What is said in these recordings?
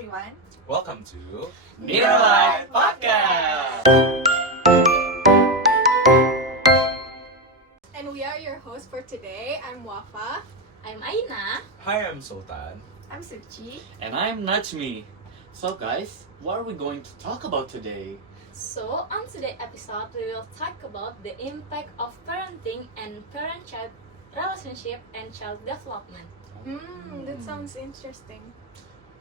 everyone. Welcome to Mira Life Podcast. And we are your hosts for today. I'm Wafa. I'm Aina. Hi, I'm Sultan. I'm Suci. And I'm Najmi. So guys, what are we going to talk about today? So, on today's episode, we will talk about the impact of parenting and parent-child relationship and child development. That sounds interesting.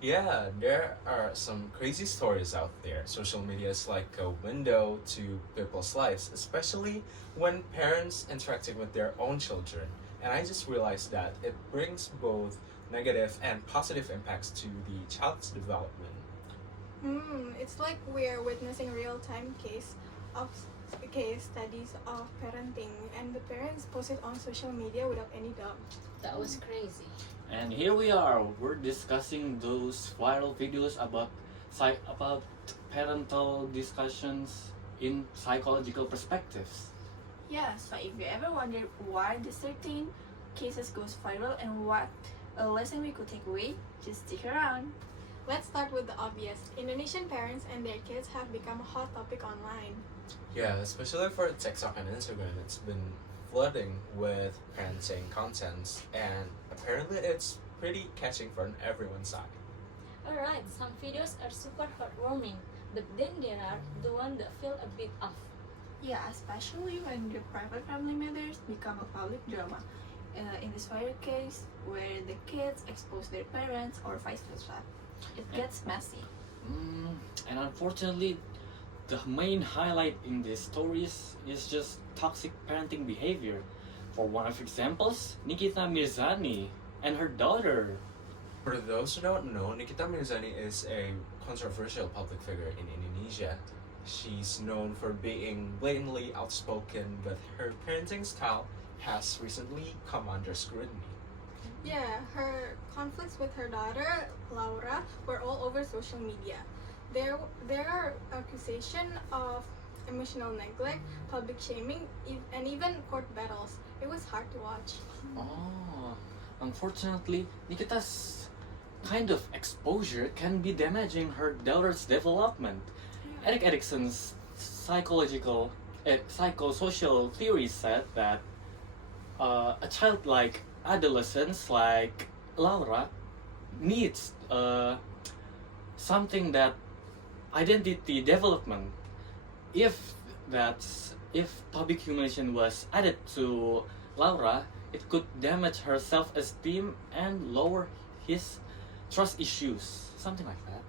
Yeah, there are some crazy stories out there. Social media is like a window to people's lives, especially when parents interacting with their own children. And I just realized that it brings both negative and positive impacts to the child's development. It's like we're witnessing real-time case studies of parenting, and the parents post it on social media without any doubt. That was crazy. And here we are, we're discussing those viral videos about parental discussions in psychological perspectives. Yeah, so if you ever wondered why the certain cases goes viral and what a lesson we could take away, just stick around. Let's start with the obvious. Indonesian parents and their kids have become a hot topic online. Yeah, especially for TikTok and Instagram, it's been flooding with parenting contents, and apparently it's pretty catching from everyone's side. Alright, some videos are super heartwarming, but then there are the ones that feel a bit off. Yeah, especially when the private family matters become a public drama. In this viral case, where the kids expose their parents or vice versa, it gets messy. And unfortunately, the main highlight in these stories is just toxic parenting behavior. For one of examples, Nikita Mirzani and her daughter. For those who don't know, Nikita Mirzani is a controversial public figure in Indonesia. She's known for being blatantly outspoken, but her parenting style has recently come under scrutiny. Yeah, her conflicts with her daughter, Laura, were all over social media. There are accusations of emotional neglect, public shaming, and even court battles. It was hard to watch. Oh, unfortunately, Nikita's kind of exposure can be damaging her daughter's development. Eric Erickson's psychosocial theory said that a child like adolescents like Laura needs something that identity development. If public humiliation was added to Laura, it could damage her self-esteem and lower his trust issues, something like that.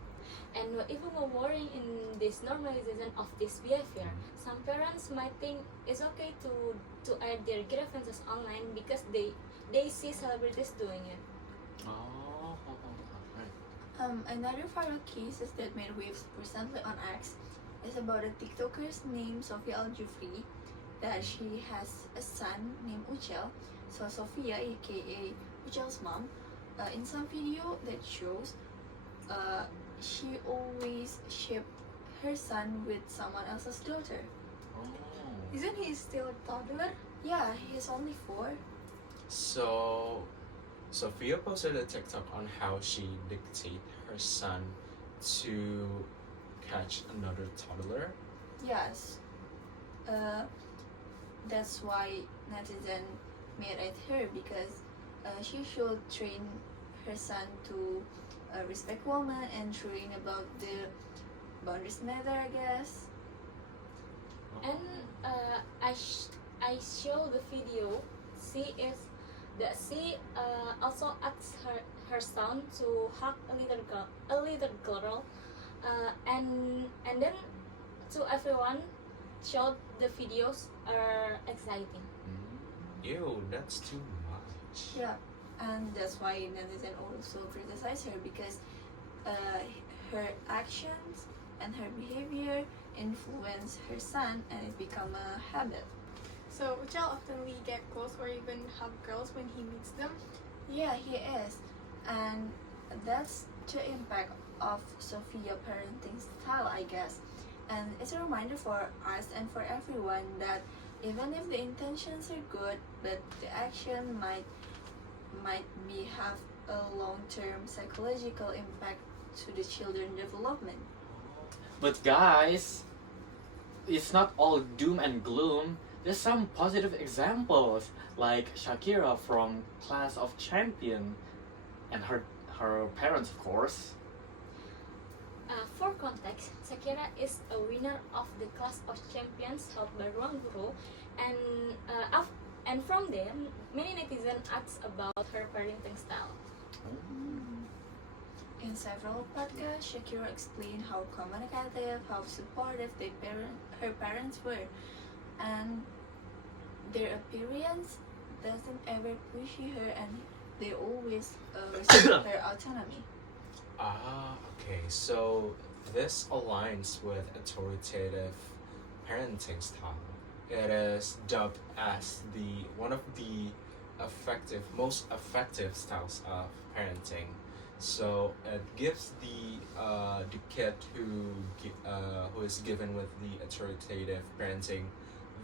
And even more worrying in this normalization of this behavior, some parents might think it's okay to air their grievances online because they see celebrities doing it. Oh, right. Another viral case that made waves recently on X is about a TikToker named Sophia Al-Jufri, that she has a son named Uchel. So Sophia, aka Uchel's mom, in some video that shows, she always shipped her son with someone else's daughter. Oh. Isn't he still a toddler? Yeah, he's only 4. So, Sophia posted a TikTok on how she dictated her son to catch another toddler. Yes. That's why netizen mad at her, because she should train her son to respect women and train about the boundaries matter, I guess. And I show the video. She also asks her son to hug a little girl, and then to everyone showed the videos are exciting. Ew, that's too much. Yeah, and that's why netizen also criticize her, because her actions and her behavior influence her son, and it become a habit. So Uchel oftenly get close or even hug girls when he meets them. Yeah, he is, and that's the impact of Sophia parenting style, I guess. And it's a reminder for us and for everyone that even if the intentions are good, but the action might have a long-term psychological impact to the children's development. But guys, it's not all doom and gloom. There's some positive examples, like Shakira from Class of Champion, and her parents, of course. For context, Shakira is a winner of the Class of Champions held by Ruang Guru, and from there, many netizens ask about her parenting style. In several podcasts, Shakira explained how communicative, how supportive her parents were, and their appearance doesn't ever push her, and they always respect her autonomy. Okay, so this aligns with authoritative parenting style. It is dubbed as one of the most effective styles of parenting. So it gives the kid who is given with the authoritative parenting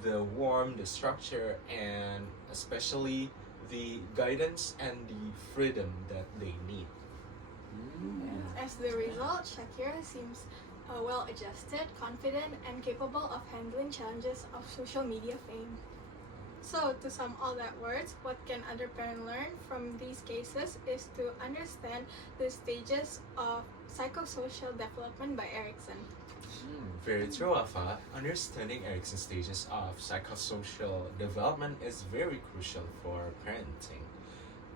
the warmth, the structure, and especially the guidance and the freedom that they need. As the result, Shakira seems well-adjusted, confident, and capable of handling challenges of social media fame. So, to sum all that words, what can other parents learn from these cases is to understand the stages of psychosocial development by Erikson. Very true, Wafa. Understanding Erikson's stages of psychosocial development is very crucial for parenting.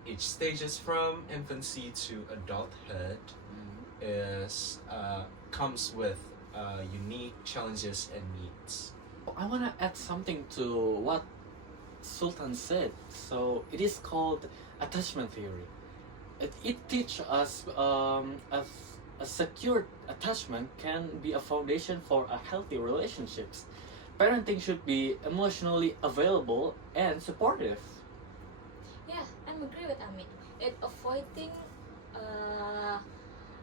Each stages from infancy to adulthood comes with unique challenges and needs. I want to add something to what Sultan said. So it is called attachment theory. It teaches us a secure attachment can be a foundation for a healthy relationships. Parenting should be emotionally available and supportive. Yeah, I'm agree with Amit. It avoiding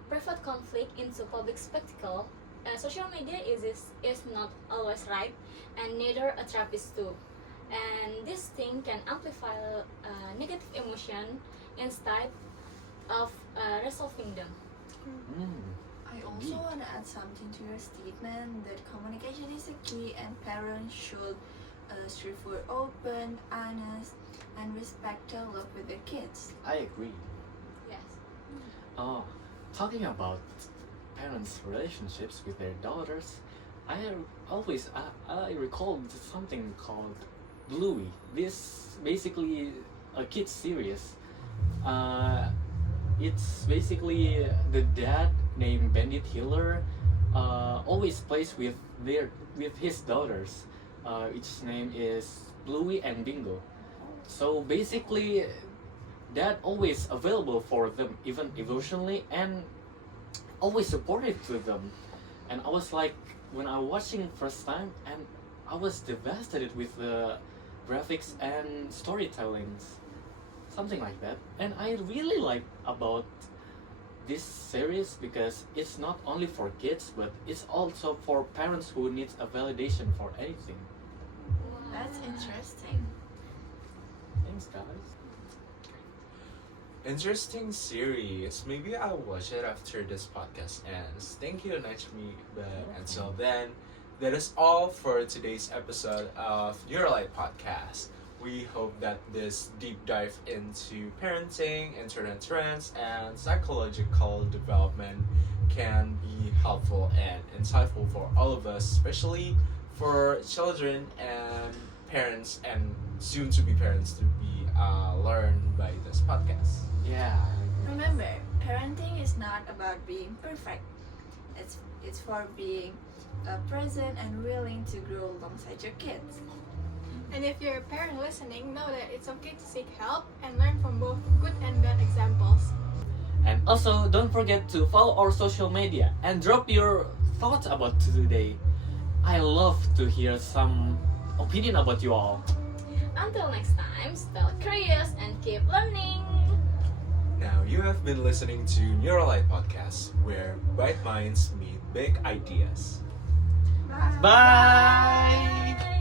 private conflict into public spectacle. Social media is not always right, and neither a therapist too. And this thing can amplify negative emotion instead of resolving them. I also want to add something to your statement that communication is a key and parents should strive for open, honest, and respectful love with their kids. I agree. Yes. Talking about parents' relationships with their daughters, I recall something called Bluey. This basically a kids series. It's basically the dad named Bandit Hiller always plays with his daughters. Its name is Bluey and Bingo. So basically, dad always available for them, even emotionally, and always supportive to them. And I was like, when I was watching first time, and I was devastated with the graphics and storytellings, something like that. And I really like about this series because it's not only for kids, but it's also for parents who needs a validation for anything. That's interesting. Thanks, guys. Interesting series. Maybe I'll watch it after this podcast ends. Thank you, Najmi. But until then, that is all for today's episode of Neuralite Podcast. We hope that this deep dive into parenting, internet trends, and psychological development can be helpful and insightful for all of us, especially for children and parents and soon-to-be parents to be learned by this podcast. Yeah. Remember, parenting is not about being perfect. It's for being present and willing to grow alongside your kids. And if you're a parent listening, know that it's okay to seek help and learn from both good and bad examples. And also, don't forget to follow our social media and drop your thoughts about today. I love to hear some opinion about you all. Until next time, stay curious and keep learning. Now, you have been listening to Neuralite Podcast, where bright minds meet big ideas. Bye. Bye!